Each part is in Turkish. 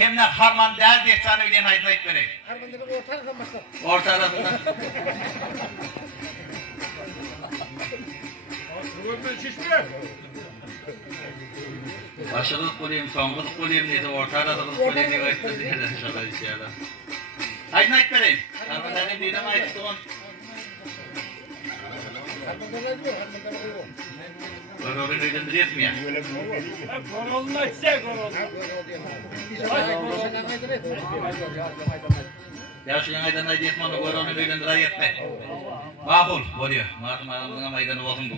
Kimle harman değil diye sana öyle aydınlayıp vereyim. Harman demek orta arasından başlar. Orta arasından. Başılık olayım, sonluk olayım dedi, orta arasılık olayım diye ayıttı diye de şöyle işlerler. Aydınlayıp vereyim. Harman dedim düğüne mi ayıttı onu? Harman demek yok, harman demek yok. Gorol'un öydündürüyorsun ya. Gorol'un açsa Gorol. Ya şu yanaydan aydıyetme onu Gorol'un öydündür ayetme. Makul, oluyor. Mağazımına maydanı olsun bu.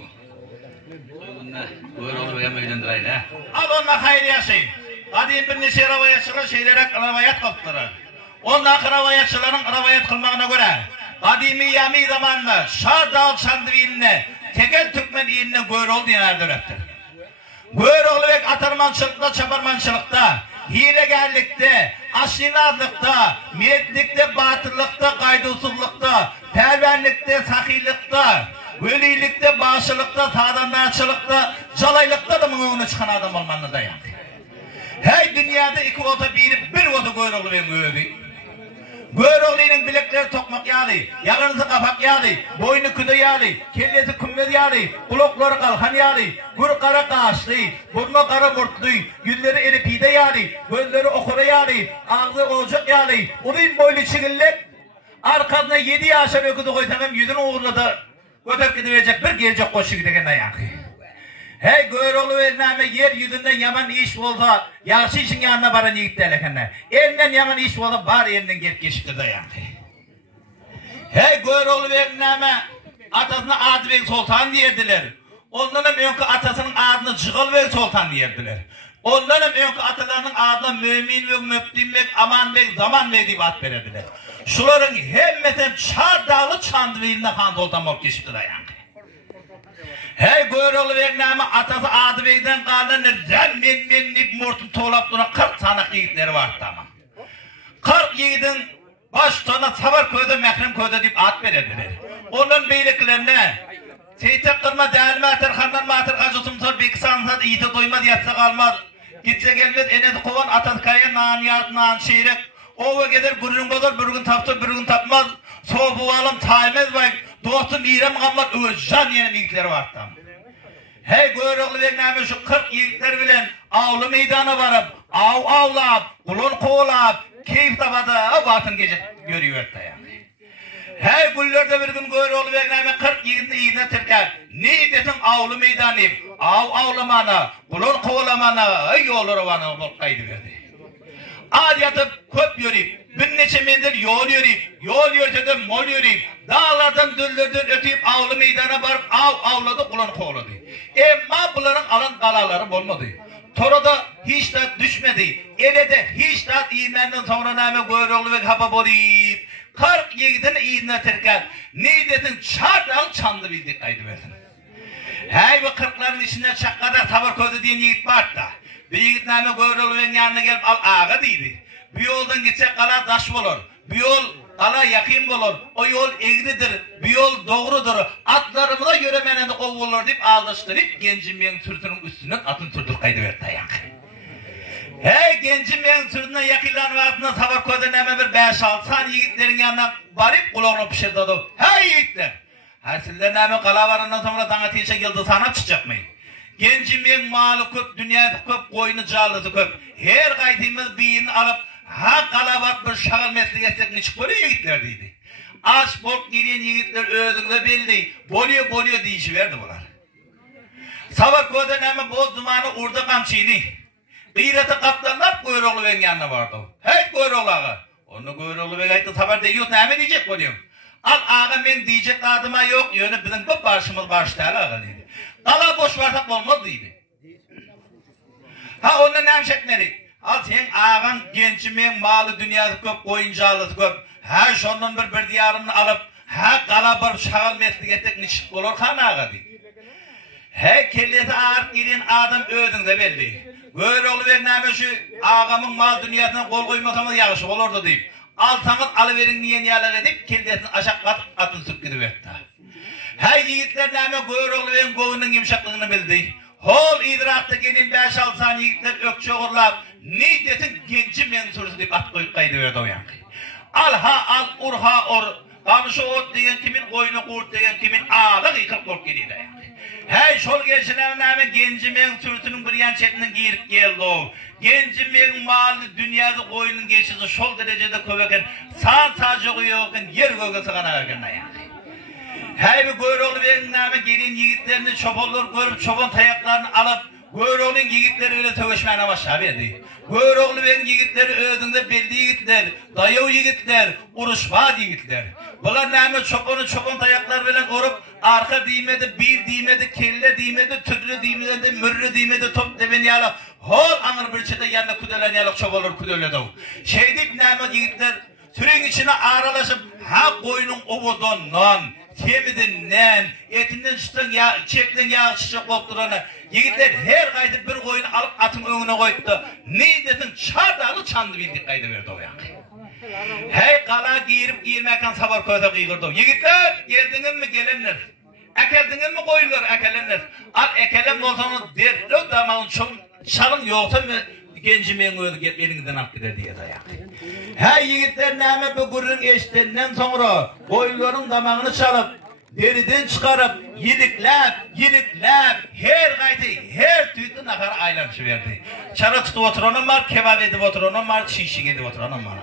Gorol'u beyan öydündür ayla. Al onunla hayır yaşayın. Hadi bir neşe ravayatçılar şeylere ravayat kıldılar. Onunla ravayatçıların ravayat kılmağına göre kadimi yami zamanla Şardağ Şandvi'nine tekel Türkmen iline Gorol diye öğrettir. Gorol ve atarmançılıkta, çaparmançılıkta, hilegerlikte, aşinazlıkta, miyetlikte, batırlıkta, kaydusuzlukta, perverlikte, sahilikte, velilikte, bağışılıkta, sağdanlarçılıkta, calaylıkta da mıngını çıkan adam olmanı da yani. Hey dünyada iki olsa bir olsa Gorol ve Göğü. Gorol'un bilekleri tokmak yağlı, yağınızı kapak yağlı, boynu küde yağlı, kellesi kümmez yağlı, kulakları kalkan yağlı, kuru kara kaşlı, burnu kara burtlu, yüzleri eri pide yağlı, gözleri okura yağlı, ağzı olacak yağlı, uzun boylu çigillek, arkasına 7 yaşa öküzü koysam yüzünü uğurladı, götür gidiverecek bir gelecek koşu gidegen ayağı. Hey Gorol'u vermeme yer yüzünden yaman iş olsa, yaxşı işin yanına baran yiğitlerle. Elinden yaman iş olsa bar elinden gelip geçiptir de yani. Hey Gorol'u vermeme atasına Adıbek Sultan diyerdiler. Onların önkü atasının adını Cıgılbek Sultan diyerdiler. Onların önkü atalarının adına Mümin ve Müptim ve Aman ve Zaman ve deyip ad verirdiler. Şuların hemmeten Çardağlı Çandvi'nde Han Sultan olup geçiptir de yani. Hey Gorol'u vermeme atası Adıbek'ten kalınır. Men murtu toğlap duna 40 sanak yiğitleri var tamam. 40 yiğidin baş sona sabar köyde mehrem köyde deyip ad verirdiler. Onun beyliklerine Seytek kırma değerli Materhan'dan Materhacısım sor Bekisansat iyite doymaz yatsa kalmaz. Gitse gelmez enedi kovan Atatkaya nan şeyrek. Ova gelir gururun bozar bir gün tapsa bir gün tapmaz. Soğubu alım taymaz bak. Dostum İrem kalmaz özcan yeni yiğitleri var tamam. Hey Gorol'u vermeme şu 40 yiğitler bilen avlu meydana varıp, avlap, kulun koğlap, keyif tabadı, batın gece görüyor da yani. Hey güllerde bir gün Gorol'u vermeme 40 yiğitini iyine terker. Ne desin avlu meydanı, avlamana, kulun koğlamana, yolları bana volkaydı verdi. Ad yatıp köp yürüyüp, bir neçe mendil yol yürüyüp, yol yürütüp, mol yürüyüp, dağlardan düllürden ötüyüp avlu meydana varıp avladı, kulun koğladı. Ama bunların alan kalaları olmadı. Torada hiç de düşmedi. Elede hiç de iğmenden sonra nâme Gorol'u ve hapa boriyip, 40 yiğidin iğne terken, ne dedin Çardağ Çandı bildik kaydı verdin. Hey bu 40'ların içinden Çakkada Sabar Köyde diyen yiğit var da. Bir yiğit nâme Gorol'u ve yanına gelip al ağa deydi. Bir yoldan gitsek kala taş olur. Bir yol kala yakın olur. O yol eğridir. Bir yol doğrudur. Atlarımı da yürümenen de kovulur deyip aldıştırıp gencim benim türtünün üstünden atın türtür kaydı verdi dayak. Hey gencim benim türtünden yakınların altına Sabar Köyde nâme bir 5-6 yiğitlerin yanına varıp kulağını pişirdi. Hey yiğitler! Harsiller nâme kala varından sonra dana teşe geldi sana çıkacak mı? Gencimin malı köp, dünyada köp, koyunu cağlısı köp. Her kaydımız birini alıp ha kalabat bir şağıl mesleği etsek ne çıkıyor yiğitler deydi. Aç bol giren yiğitler özünde belli. Boluyor deyişiverdi bunlar. Savar Köyde nâme boz dumanı urda kamçını. Gıyreti kaptanlar Gorol'u ben yanına vardı. Hey Gorol ağa. Onu Gorol'u ben ayıttı savar deyiyor nâme diyecek boluyorum. Al ağa ben diyecek adıma yok. Yönü bizim bu barışımız barıştaylı ağa dedi. Kala boş varsak olmaz deydi. Ha onu nemşekleri. Al sen ağan gençimin malı dünyası köp, koyuncağlısı köp. Ha şondan bir diyarını alıp, ha kala bir şağıl mesleği etek nişik olur kan ağa deydi. He kellesi ağır giren adam ödünde belli. Gorol'u vermeme şu ağamın mal dünyasına kol koymasamız yağışı olurdu deyip. Alsanız alıverin niye niyalar edip kendisini aşağı atın sık gidiverdi. Hey yiğitler nâme Gorol'u ve Goğun'un yumuşaklığını bildi. Hol idrakta gelin 5-6 yiğitler ökçe uğurlap, ne desin genci mensuruz deyip at koyup kaydı verdi o yankı. Al ha al, ur ha ur. Kamışı ot deyen kimin, koyunu kurt deyen kimin, ağlık yıkıp kork geliyor yankı. Hey şol geçinen hemen genci mensuruzunun bir yan çetinden girip geldi o. Genci men malı dünyada koyunun geçisi şol derecede köveken, sağ çok yokken, yer göğe sığana verken yankı. Hey bir Göğroğlu Bey'in name gelin yiğitlerini çobanlar görüp çoban tayaklarını alıp Göğroğlu'nun yiğitleri öyle tövüşmeye başladı. Göğroğlu Bey'in yiğitleri ödünde belli yiğitler, dayı yiğitler, uruşvad yiğitler. Bunlar name çoban tayaklar bilen korup arka diymedi, bir diymedi, kelle diymedi, türlü diymedi, mürrü diymedi, top deben yalıp hol anır bir çete yanına kudelen yalıp çobanlar kudeledi. Şey deyip name yiğitler türün içine aralaşıp ha koyunun ovudundan temidinlen, etinden çıtan çekten yağ çiçek kopturanı yiğitler her kaydı bir koyunu alıp atın önüne koydu. Ne dedin çardalı çandı bildik kaydı verdi o yankı. Hey kala giyirip giyirmeken sabar koyda kıygırdı. Yiğitler geldiniz mi gelenler? Ekeldiniz mi koyunlar ekelenler? Al ekelen olsanız derdi damağın çalın yoksa mı? Gencimeyin öyle gitmeliğinden ak gider diye dayak. Hey yiğitler name bir gurrun eşittenden sonra koyunların damağını çalıp deriden çıkarıp yiliklep her kaydı her tüyde nakar aylanışı verdi. Çara tutup oturanım var, kebap edip oturanım var, şişik edip oturanım var.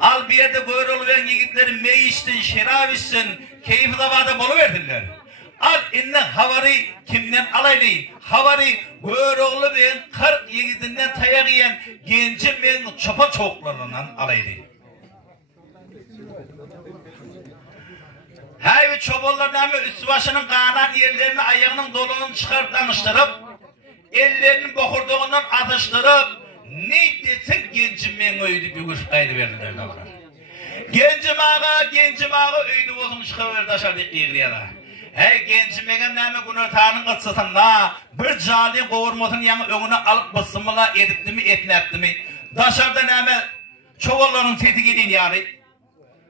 Al bir yerde Göğroğlu ben yiğitlerin mey içtin, şerab içtin, keyif davada boluverdiler. Al innen havari kimden alaylı? Havari Göğroğlu ben 40 yiğitinden tayak yiyen genci ben çoban çoklarından alaylı. Hey çobanlar nami üst başının kanan yerlerini ayağının dolunun çıkarıp danıştırıp ellerinin bokurduğundan atıştırıp ne desin gencim ben öydü bir kuş kaydı verdiler de var. Gencim ağa öydü olsun çıkıverdi aşağıda iğriyada. Hey gencim ben nami günür tanın kıtsasın la bir cali kovurmasın yanı önüne alıp bısımla edipti mi etnepti mi dışarıda nami çobanların seti gelin yani.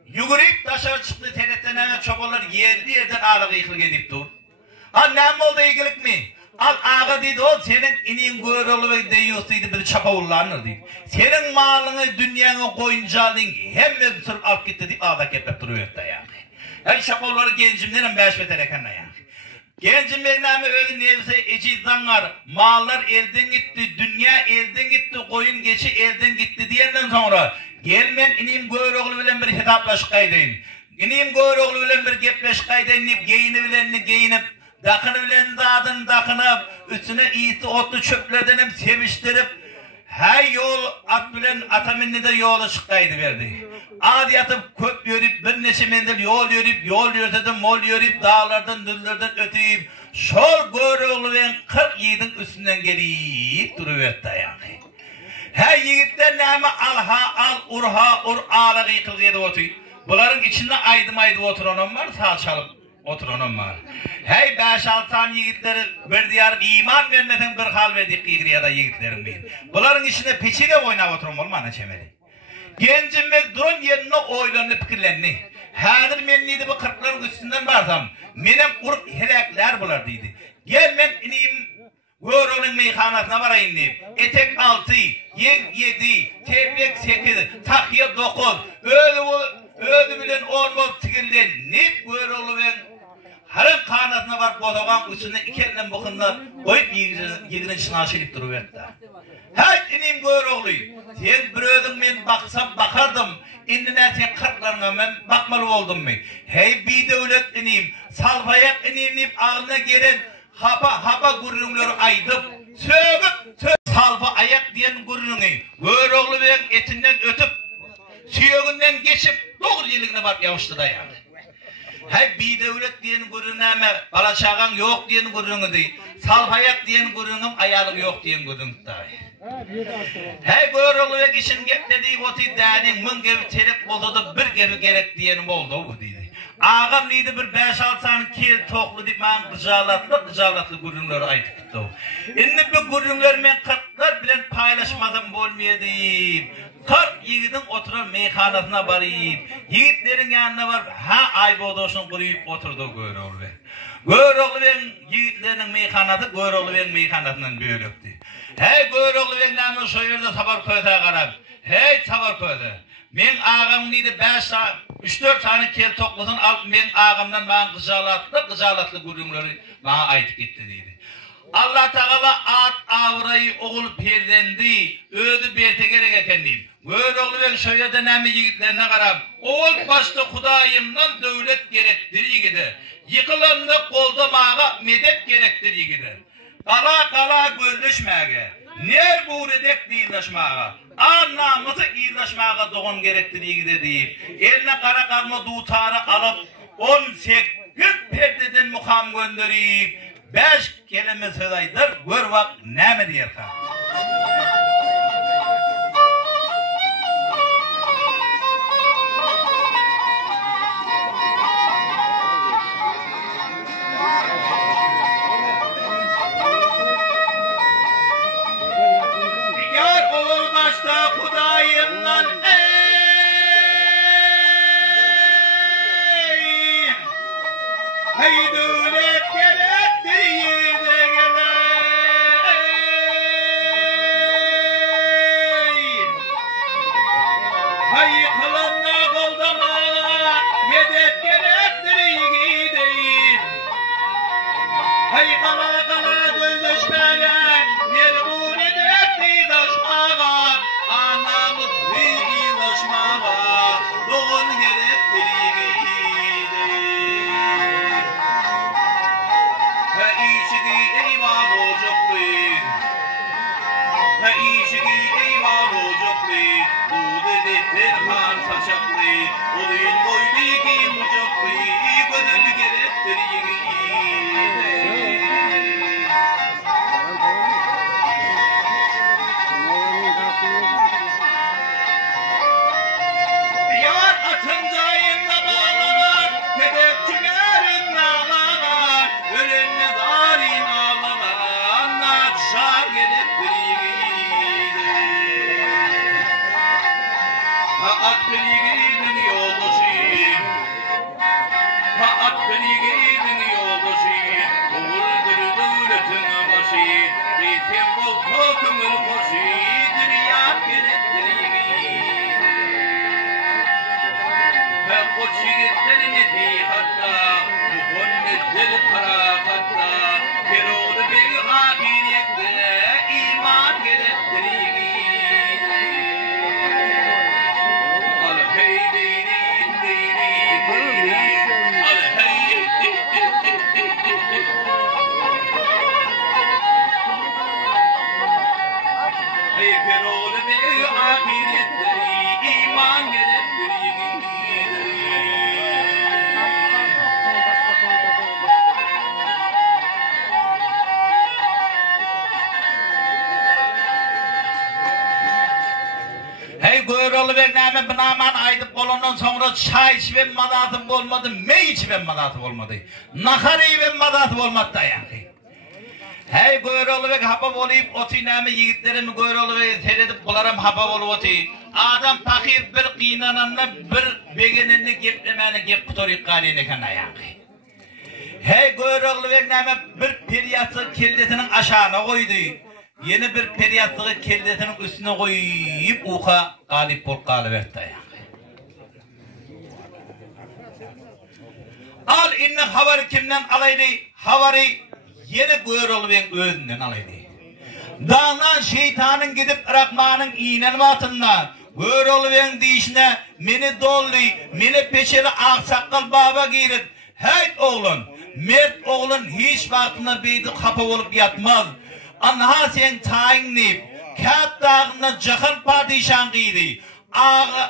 Yugurip dışarı çıktı TRT'den hemen çobanlar yerden ağlık yıkılık edip dur. Ha ne oldu ilgilik mi? Al ağa dedi o senin inin Göğroğlu ve deyiyorsaydı bir çapavullanır deyip. Senin malını dünyanı koyuncalın hemen sırf alıp gitti deyip ağda kepep duruyor da yani. Yani çapavulları gencimlerin beş beter ekenle yani. Gencim begnami öyle neyse ecizdanlar, mallar elden gitti, dünya elden gitti, koyun geçi elden gitti diyenden sonra gelmen inim Göğroğlu bilen bir hitaplaşık kaydayın. İnim Göğroğlu bilen bir gepleşik kaydayın deyip geyini bilenini geyinip, dakını bilen dadını dakınıp, üstüne iyisi otlu çöplerden hem seviştirip, her yol at bilen ataminli de yolu çıkaydı verdi. Adi yatıp köp yörüp bir neçe mendil yol yörtedim mol yörüp dağlardan düllerden öteyip şol Göğroğlu ben 40 yiğidin üstünden gelip duruyor dayanı. Her yiğitler neyme al ur ağlar yıkıl yedi otuy. Bunların içinde aydım oturanım var sağ çalıp oturanım var. Hey 5-6 tane yiğitleri bir diyarım iman vermeden bir hal verdik ya yiğitlerim benim. Bunların içinde peçi de oynayıp oturum olma çemeli. Gencim ve durun yerine oylarını fikirlerini. Hadir men neydi bu 40'ların üstünden varsam. Menem kurup helakler bulardıydı. Gel men ineyim Göğroğlu'nun meyhanasına varayım deyip. Etek 6, yen 7, tebrik 8, takya 9. Öyle bilen olmaz tigirlen. Neyip Göğroğlu ben harım kanatına var boğduğun üstüne iki elinden bakınlar koyup yedirin içine aşırıp duruverdi. Hey ineyim Göğroğlu'yu. Sen bir ödün ben baksam bakardım. İndine sen 40'larına ben bakmalı oldum mu? Hey bir devlet ineyim. Salfayak ineyim deyip ağına gelen hapa gurrunları aydıp. Sögüp salfa ayak diyen gurrunu. Göğroğlu ben etinden ötüp. Suyogünden geçip 9 yıllıkına bak yavaştı da yani. Hey bir devlet diyen gurrunu ama balaçağın yok diyen gurrunu değil. Salfayak diyen gurrunum ayalık yok diyen gurrunu da. Hey Göğroğlu ve kişinin geplediği otu dağının mın gibi terek oldu bir gibi gerek diyenim oldu o dedi. Ağam neydi bir 5-6 tane kel toklu deyip ben gıcalatlı gurrunları aytıp gitti o. Şimdi bu gurrunları ben 40'lar bilen paylaşmadan bolmayayım. 40 yiğidin oturan meyhanasına varayım. Yiğitlerin yanına var. Ha ay boğduşun kuruyup oturdu Göğroğlu ben. Göğroğlu ben yiğitlerin meyhanası Göğroğlu ben meyhanasından büyülüktü. Hey Göğroğlu Vegnam'ın soyurda Sabarköy'de qarab. Hey Sabarköy'de. Men ağam neydi 3-4 tane kel tokladın alıp men ağamdan bana kızalatlı gürünleri bana aytıp gitti deydi. Allah Teala at avrayı oğul perdendi, ödü berte gerek eken deyip. Göğroğlu Vegn soyurda näme yigitlerine qarab. Oğul başta Hudayımdan devlet gerektir yigidi. Yıkılanını koldamağa medet gerektir yigidi. Kala gözleşmege, ner buğredek değillaşmağa, anlamızı iyillaşmağa doğum gerektiği deyip, eline kara kalma dutarı alıp, 18 perdeden muham gönderip, 5 kelime sözaydır, gör vak näme diyer ka? Hudayımdan hey devlet gerektir yine geleyim. Hay kılınla koldama medet gerektir gideyim. Hay kala gözleşmeye yer bu medet değillaşmağa. Anamız iyillaşmağa doğun gerektiriydi. Ve işigi eyvan olacaktı. Ve işigi eyvan olacaktı. Bu dedi terhan saçaktı. O değil boydu ki uçaktı. Gönül gerektiriydi. Göğroğlu Vegnam'ın binaman aydıp olandan sonra çay içmem madatım olmadı, mey içmem madatım olmadı. Nakar içmem madatım olmadı da yani. Hey Göğroğlu Vegn hapa olayıp otinami yigitlerimi Göğroğlu Vegn seyredip bularım hapa olup oti. Adam fakir bir kıynananla bir begenini geplemeni gep kutorik kalini kan yani. Hey Göğroğlu Vegnam'ın bir periyatı keldetinin aşağına koydu. Yeni bir periyatlığı keldetinin üstüne koyup uka galip bol kalıverdi yani. Al inni havarı kimden alaydı? Havarı yeni Göğroğlu Vegn önünden alaydı. Dağdan şeytanın gidip Rahman'ın iğnenin altında Göğroğlu Vegn deyişine meni doldu, meni peçeli aksakal baba giyirip hey oğlun, mert oğlun hiç vaktinde beydi kapı olup yatmaz. Anha sen tayinleyip, Kağıt dağına Cahan padişan giydi.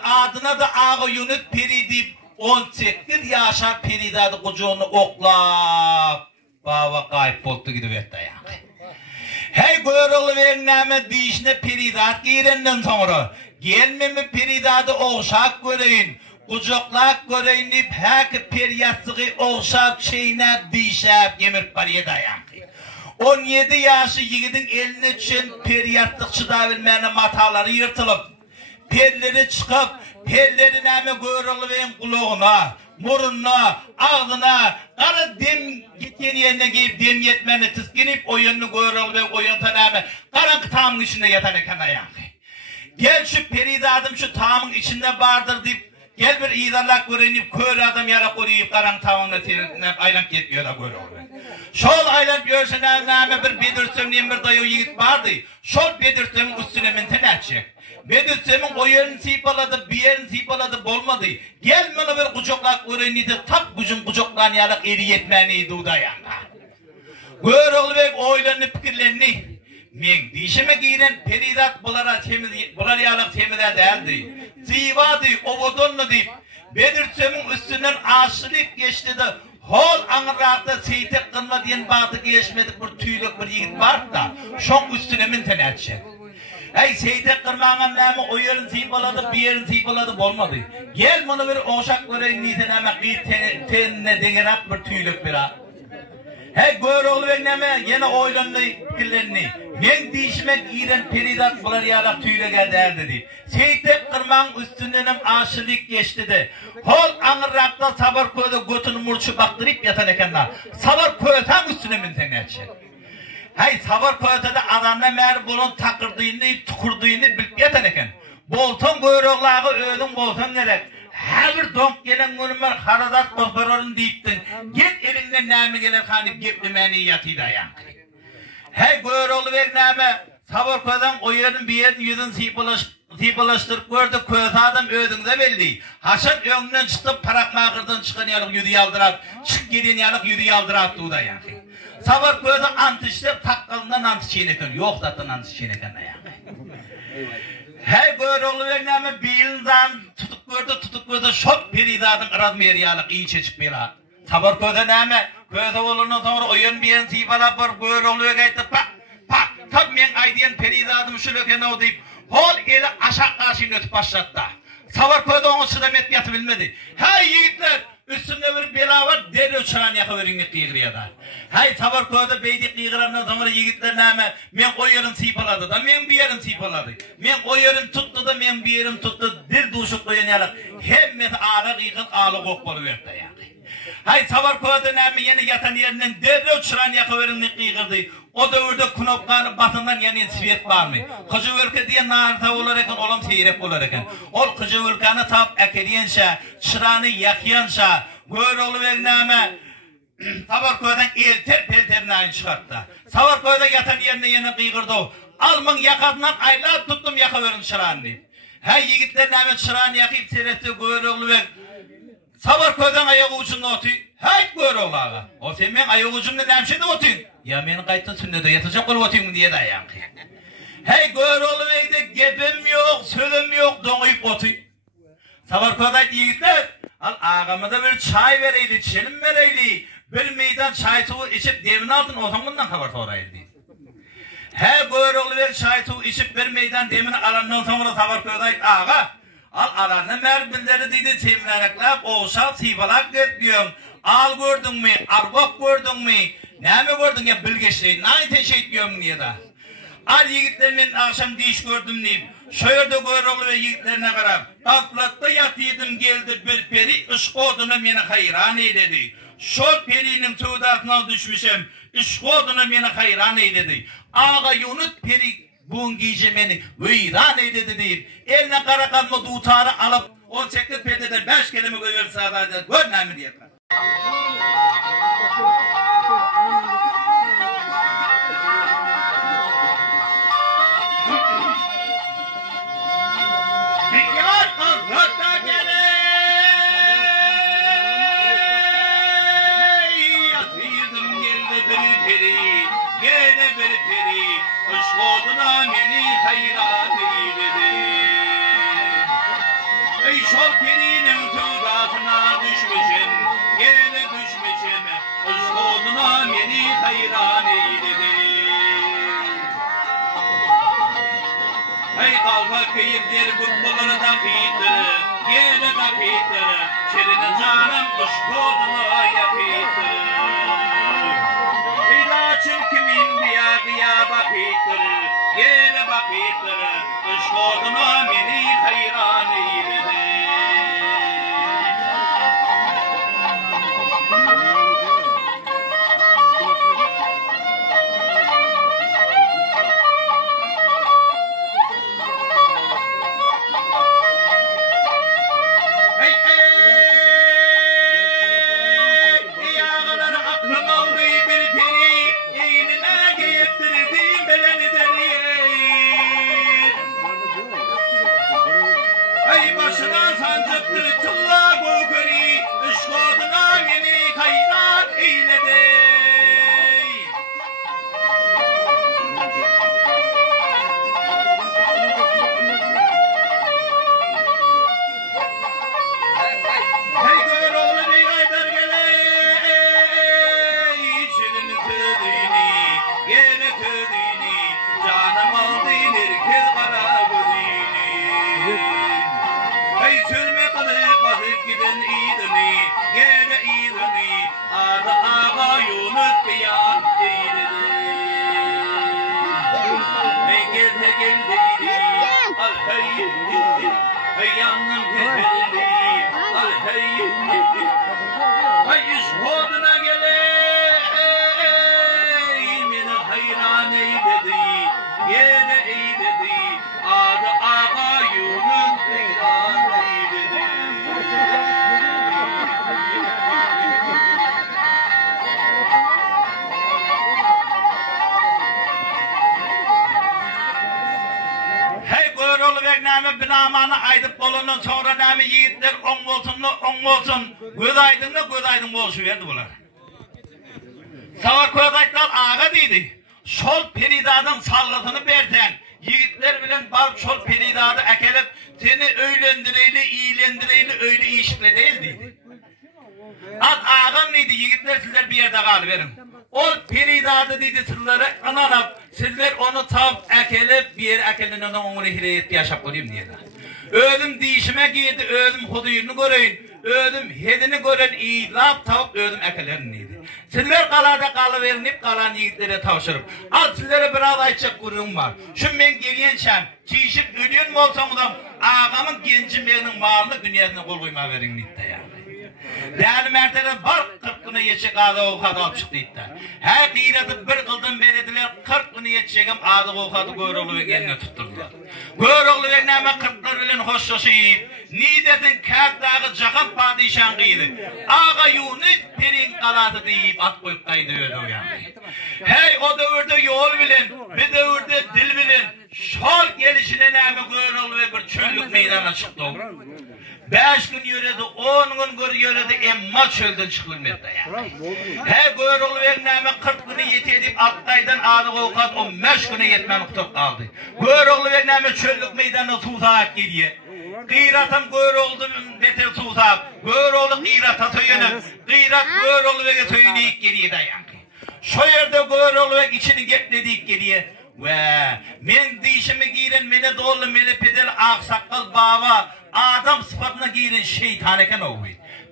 Adına da ağı yunut peri deyip, 18 yaşar peri dadı kucuğunu oklap, baba kayıp oldu gidiverdi yani. Hey Göğroğlu Vegnam'ın deyişine peridat giyirenden sonra, gelmemi peridadı oğşak göreyin, kucaklak göreyin deyip, haki periyatlığı oğşak şeyine deyişap yemirip bariye dayan. 17 yaşı yiğidin eline düşen periyatlık çıdabilmenin mataları yırtılıp, perleri çıkıp, perlerin hemen Göğroğlu Vegn kulağına, murunna, ağzına, kara dem gitken yerine giyip dem yetmeni tıskinip oyununu görül ve oyun tanımı karanlık tamın içinde yatan eken ayağı. Gel şu peridadım şu tamın içinde vardır deyip gel bir idarlak öğrenip kör adam yara koruyup karanlık tamına aylanıp gitmiyor da görül. Şol aylanıp görsün evname bir Bedürsüm'ün bir dayı yiğit vardı. Şol Bedürsüm'ün üstüne minten edecek. Bedürsüm'ün o yerini sipaladı, bir yerini sipaladı bolmadı. Gel bana bir kucaklak öğreniydi, tak gücün kucaklan yarak eri yetmeniydi o dayanda. Gör olubek oylarını fikirlerini. Men dişime giren peridat bular yarak temide değildi. Zivadı, ovodonlu deyip Bedürsüm'ün üstünden aşılık geçti de hol anırrakta seytek kılma diyen batı geçmedik bir tüylük bir yiğit var da şon üstüne minten edecek. Hey seytek kırmağım neymi o yerin sipaladı bir yerin sipaladı olmadı. Gel bunu bir oşak göreyin niyeten ama tenine dengerak bir tüylük bir ha. Hey gör oğlu ben neymi yine oylandı fikirlerini. Men dişime giren peridat bular yalak tüyle geldi dedi. Seytek kırmağın üstünden aşılık geçti de. Hol anırrakta sabır koyda götünü murçu baktırıp yatan ekenler. Sabır koydan üstüne minten edecek. Hay sabır koyda adamla mer bunun takırdığını, tukurdığını bilip yatan eken. Bolton buyruklağı ödün bolton gerek. Her bir donk gelen günümler haradat bozbararın deyiptin. Git elinden neymi gelir hanip geplimeni yatıydı ayağın. Hey gör olu ver neymi. Sabır koydan o yerin bir yerin yüzün sipalaştırıp gördü. Kötü adam ödünde belli. Haşan önünden çıkıp parak mağırdan çıkan yalık yüdü yaldırat. Çık giden yalık yüdü yaldırat tuğda ayağın. Sabır koydan antıştır takkalından antı çiğneken. Yok tattan antı çiğneken ayağın. Hey gör olu ver neymi. Bilindan tutup gördü. Şok peridatın ıradım yeri yalık iyi çeçik bir ha. Sabır koydan neymi. Kötü olundan sonra oyun bir yerin sipalap var. Gör olu ver gaytı pak. Tabi men aydiyen peridadım şu löken o deyip hol eli aşağı karşıyla ötüp başlattı. Savar koyda onu sıdamet yatı bilmedi. Hey yiğitler üstünde bir bela var deri uçuran yakıverin kıyıgırıyada. Hey savar koyda beydik kıyıgırandan sonra yiğitler neyme men o yerin sipaladı da men bir yerin sipaladı. Men o yerin tuttu da men bir yerin tuttu. Dil duşuk koyan yarak hemmet ağır yıkın ağlı kokbalı verdi yani. Hay savar koyda neyme yeni yatan yerinden deri uçuran yakıverin kıyıgırdı. O dövrde kunopkanın batından yani siviyet var mı? Kıcıvırkı diye narta olarken olam seyrek olarken. Ol Kıcıvırkanı tap ekeliyenşe, çıranı yakıyanşe, gör oluvername, Savarkoy'dan elter pelterini aynı çıkarttı. Savarkoy'da yatan yerine yine kıygırdı o. Almın yakadından aylar tuttum yakıverin çıranı deyip. Hey yiğitler name çıranı yakıp seyretti gör oluver. Savarkoy'dan ayak ucunda otu. Hey gör olağı. O sen ben ayak ucumda nemşede otun. Ya beni kayıttın sünnede yatacak olup otun diye dayan. Hey gör oluveyde gebim yok, sözüm yok, donuyup otun. Savarkoy'da yiğitler. Al ağama da bir çay vereyli, çelim vereyli. Bir meydan çay suyu içip devini aldın, o zamandan haber soraydı. Hey gör oluver çay suyu içip bir meydan devini alandan sonra Savarkoy'da ağa. Al aranı merbilleri dedi temleneklap, oğuşal sivalak getmiyorum. Al gördün mü, arbok gördün mü? Ne mi gördün ya bilgeçleyin, nani teşe etmiyorum diye da. Al yiğitlerimin akşam diş gördüm deyip, şöyle gör oluver yiğitlerine karab. Tatlatta yatıydım geldi bir peri, ışkoduna beni hayran eyledi. Şol perinin tuğdatına düşmüşüm, ışkoduna beni hayran eyledi. Ağa yunut peri, bugün giyce beni vıyran eyledi deyip, eline kara kalma dutarı alıp, 18 perdeden 5 kelime görür sadece, gör nami diye. Işkoduna beni hayran eyledi. Ey şol perinin tuğdatına düşmüşüm, gene düşmüşüm. Işkoduna beni hayran eyledi. Ey kalfa kıyıptir kutluları da kıyıptır, gene de kıyıptır. Şerinin canım ışkoduna yakıyıptır. İlaçım kimin diye bakıyıptır, gene bakıyıptır. Işkoduna beni hayran eyledi. Hey başına sancıktır çılla gökeri, ışkoduna beni hayran eyledi. Hey gör oğlu bir aydır gele, içinin tüdüğünü, yeni tüdüğünü, canım aldı nirkil kara gözünü. Hey sürme kılıp basıp giden iyidini, gene iyidini, adı ağa Yunus beyan eyledi. Hey geldi, al hey, hey yanım geldi. Hey işkoduna gele, beni hayran eyledi, yine eyledi, adı ağa Yunus beyan eyledi. Hey göğrülü begnami binamanı aydıp bolunun sonra nami yiğitler on olsun, göz aydın bolşu verdi bular. Savar koyadaytlar ağa deydi, şol peridadın salgısını berden, yiğitler bilen bar şol peridadı ekelip seni iylendireyli öyle işle değil deydi. Az ağam neydi yiğitler sizler bir yerde kalıverin. Ol peridadı deydi sizlere ananap, sizler onu tap ekelip bir yere ekelin onu hireyette yaşap koyayım diye. Ödüm dişime giydi, ödüm huduyunu göreyim, ödüm hedini gören iyilap tavuk ödüm ekelerin neydi. Sizler kalada kalıverinip kalan yiğitlere tavşırıp, al sizlere biraz ayçak kurum var. Şu ben geliyençem, çiğişip ölüyen mi olsam adam, ağamın gencim benim varlık dünyasına kol koyma verin neydi yani. Değerli mertebe bar 40 günü yetecek adı oğukadı alıp çıktı itti. Her kıyratıp bir kıldım belediler 40 günü yeteceğim adı oğukadı Göğroğlu ve geline tutturdular. Göğroğlu ve neme 40'lar bilen hoşlaşıyıp Nidetin kâk dağı cakam padişan kıydı. Ağa Yunus perin kaladı deyip at koyup kaydı öyle uyandı. Hey o dövrde yol bilen, bir dövrde dil bilen, şol gelişine neme Göğroğlu ve bir çöllük meydana çıktı. 5 gün yürüdü, 10 gün yürüdü, emma çölden çıkılmadı yani. He Göğroğlu ve neme 40 günü yetedip Altay'dan adı kovukat 15 günü yetmen tutup kaldı. Göğroğlu ve neme çöllük meydana suzaak geliyor. Kıyratım Göğroğlu beter suzaak, Göğroğlu kıyrata töyünü, kıyrat Göğroğlu ve töyünü geliyor da yani. Şu yerde Göğroğlu ve içini getledik geliyor. Ve men dişimi giyiren, mene doğru, mene peder, aksakal baba, adam sıfatına giyiren şeytan eken o.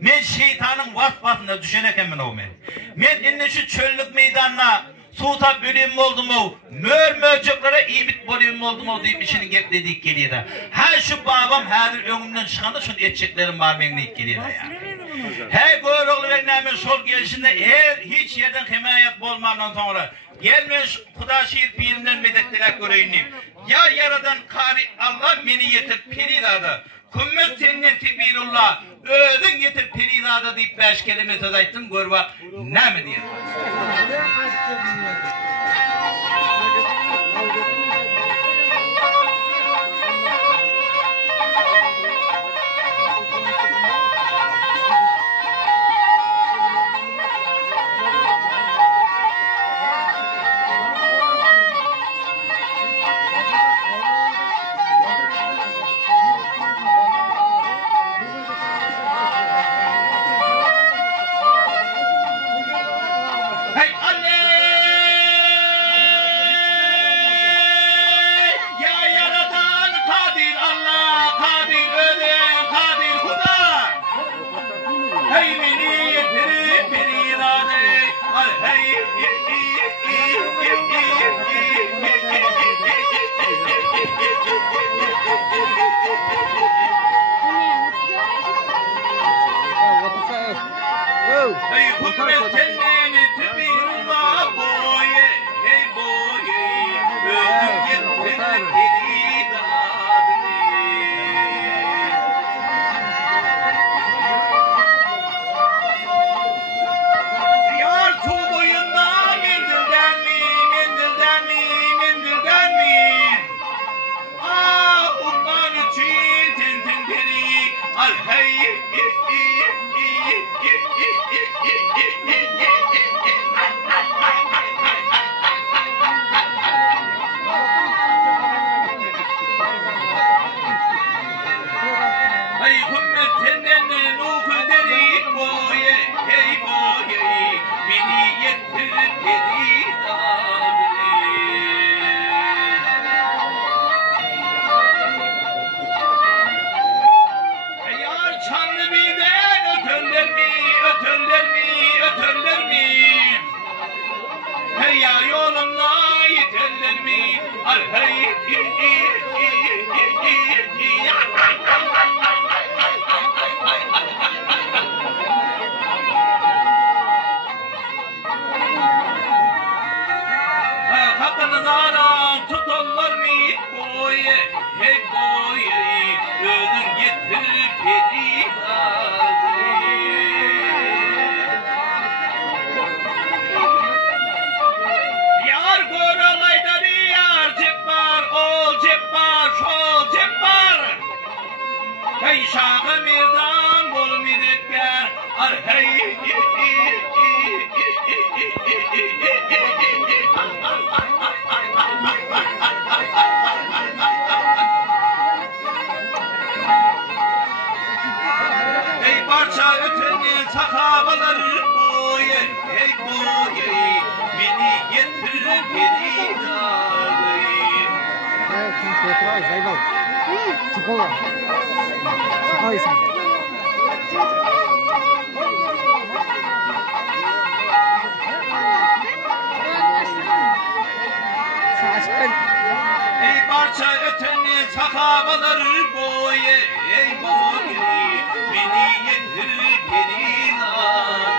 Men şeytanın vasfasına düşeneken ben o men. Men inne şu çöllük meydanına suta bölüm oldum o, mörmörcüklere imit bölüm oldum o deyip içini getledik geliyor da. Ha şu babam her önümden çıkanda şunu etçeklerim var men deyip geliyor da yani. Hey Göğroğlu ve neme sol gelişinde eğer hiç yerden himayet olmadan sonra gelmiş Huda şiir pirinden medettiler göreyim. Ya yaradan kari Allah beni yetir peridada. Kümmet seninle tebirullah. Ödün yetir peridada deyip 5 kelime söz ayttın gör bak ne mi diye. al hey hey hümmet senden nuhuderi boye hey boye beni yetir ötürler mi? Her ya yoluna yeterler mi? Al hey kapınızdan tutarlar mı? Boye hey boye ölür getir periler. Hey şahı mirdan bol midetker ar hey hey parça öteni sahabalar boye hey boye beni getir periler. Evet, şimdi oturayız, hayvan. Çıkalım. Çıkayız. Ey parça öteni sahabalar boye ey boye beni getir periler.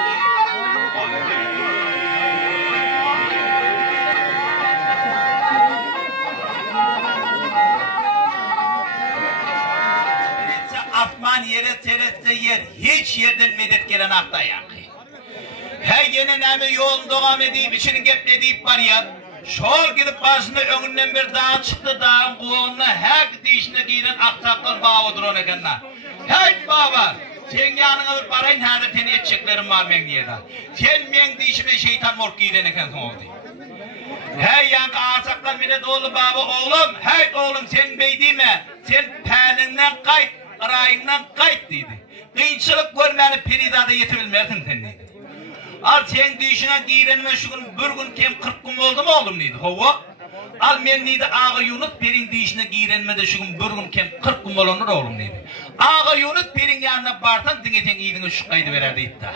Atman yere terette yer hiç yerden medet gelen akta yankı. Her yeni nemi yolun devam edip içini gepleyip var ya. Şol gidip başını önünden bir dağ çıktı dağın kulağına her gidişine giyilen aktaklar bağıdır ona kendine. Hey baba sen yanına bir parayın hadi teni edeceklerim var men diye da. Sen men dişime şeytan mork giyilen eken son oldu. Hey yankı ağırsaklar mene dolu baba oğlum. Hey oğlum sen beydime sen pelinden kayıt. Arayından kayıt dedi. Kıyınçılık görmeni peridada yetebilmerdin sen dedi. Al sen dişine giyirenme şu gün bir gün kem 40 gün oldu mu oğlum dedi. Hova. Al men dedi ağa yunut perin dişine giyirenme de şu gün bir gün kem 40 gün olunur oğlum dedi. Ağa yunut perin yanına bartan dineten iyiliğini şu kaydı vererdi itti.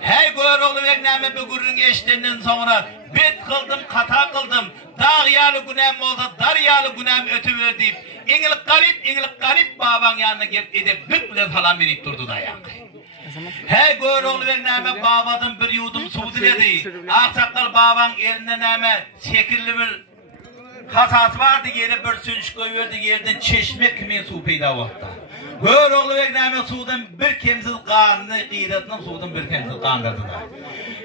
Hey gör oğlum ekname bir gürün eşlerinden sonra bet kıldım kata kıldım. Dağ yalı günem oldu dar yalı günem ötüverdi. İngilip garip baban yanına gelip edip bütler falan verip durdu da yankı. Hey gör oğlum ekname babadan bir yudum su diledi. Aksaklar baban eline neme şekilli bir hatası vardı yere bir sünç koyuverdi yerden çeşme kimin su peyda oldu. Gör oğlu ekname sudan bir kemsiz kanını kıyratından sudan bir kemsiz kandırdılar.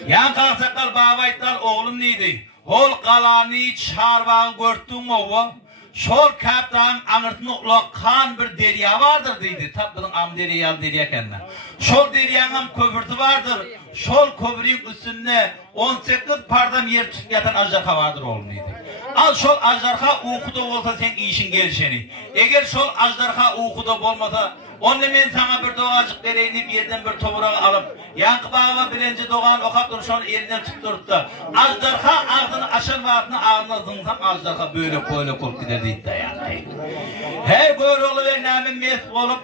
Yan kalsaklar babaytlar oğlum neydi? Hol kalanı çarvağı görttün oğlu. Şol kaptan anırtını kan bir derya vardır dedi. Tabi am derya kendine. Şol deryanın köpürtü vardır. Şol köpürün üstünde 18 pardan yer tutup yatan ajdarha vardır oğlum dedi. Al şol ajdarha uykuda olsa sen işin gelişeni. Eğer şol ajdarha uykuda olmasa onu men sana bir doğacık vereyim bir yerden bir toprağı alıp yankı bağıma birinci doğan okap duruşan elinden tutturup da ajdarha ağzını aşan vaatını ağzına zınsam ajdarha böyle kolup giderdi iddia yankı. Hey gör oğlu ve namin mesut olup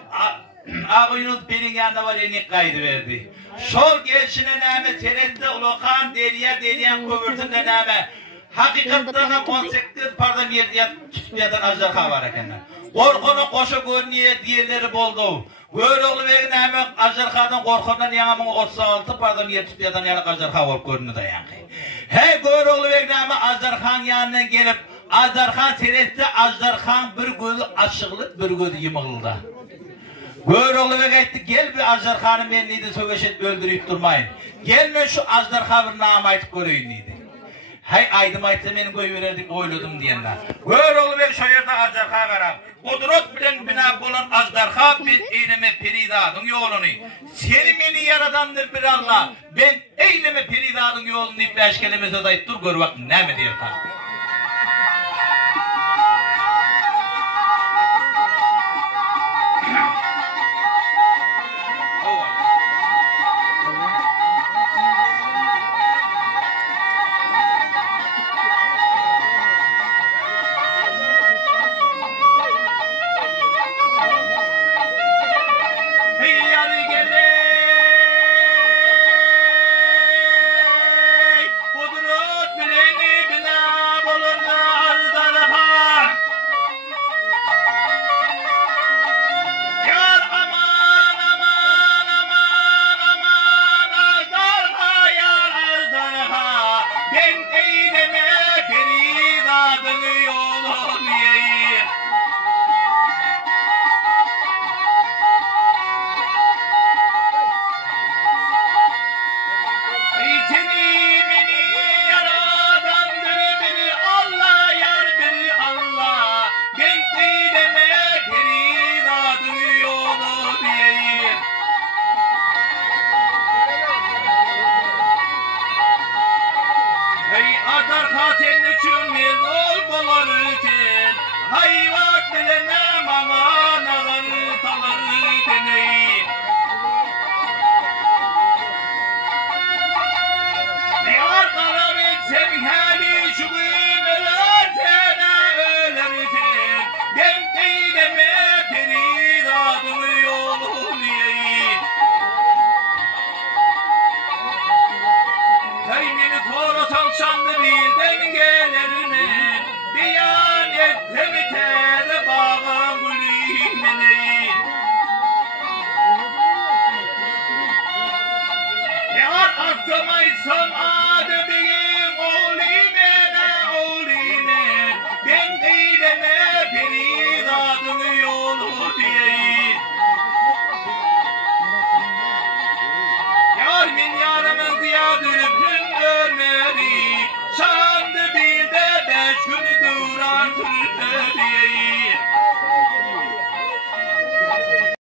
ağıyınız birin yanında var enik kaydı verdi. Şol gelişine name senette ulukan deryan köbürtünde name hakikatten 18 pardan yerde tutmayan ajdarha var ekenler. Korkunu koşu görünüyor diğerleri boldu. Gör oğlu ve name ajdarhadan korkundan yanamın 36 pardan yer tutmayan yanık ajdarha olup görünü da yankı. Hey gör oğlu ve name ajdarhan yanına gelip ajdarhan senette ajdarhan bir gözü açıklık bir gözü yımıqıldı. Gör oğlu ve gaytti gel bir ajdarhanı benniydi sögeşet öldürüp durmayın. Gelme şu ajdarha bir nam aytıp göreyim dedi. Hay aydım aytsa meni koy vererdik oyladım diyenler. Gör olup şu yerde ajdarha qarap. Kudret bilen bina bolan ajdarha ben eyleme peridadın yolunu. Seni meni yaradandır bir Allah. Ben eyleme peridadın yolunu ipleş kelimesi dayıp dur gör bak ne mi diyor ta.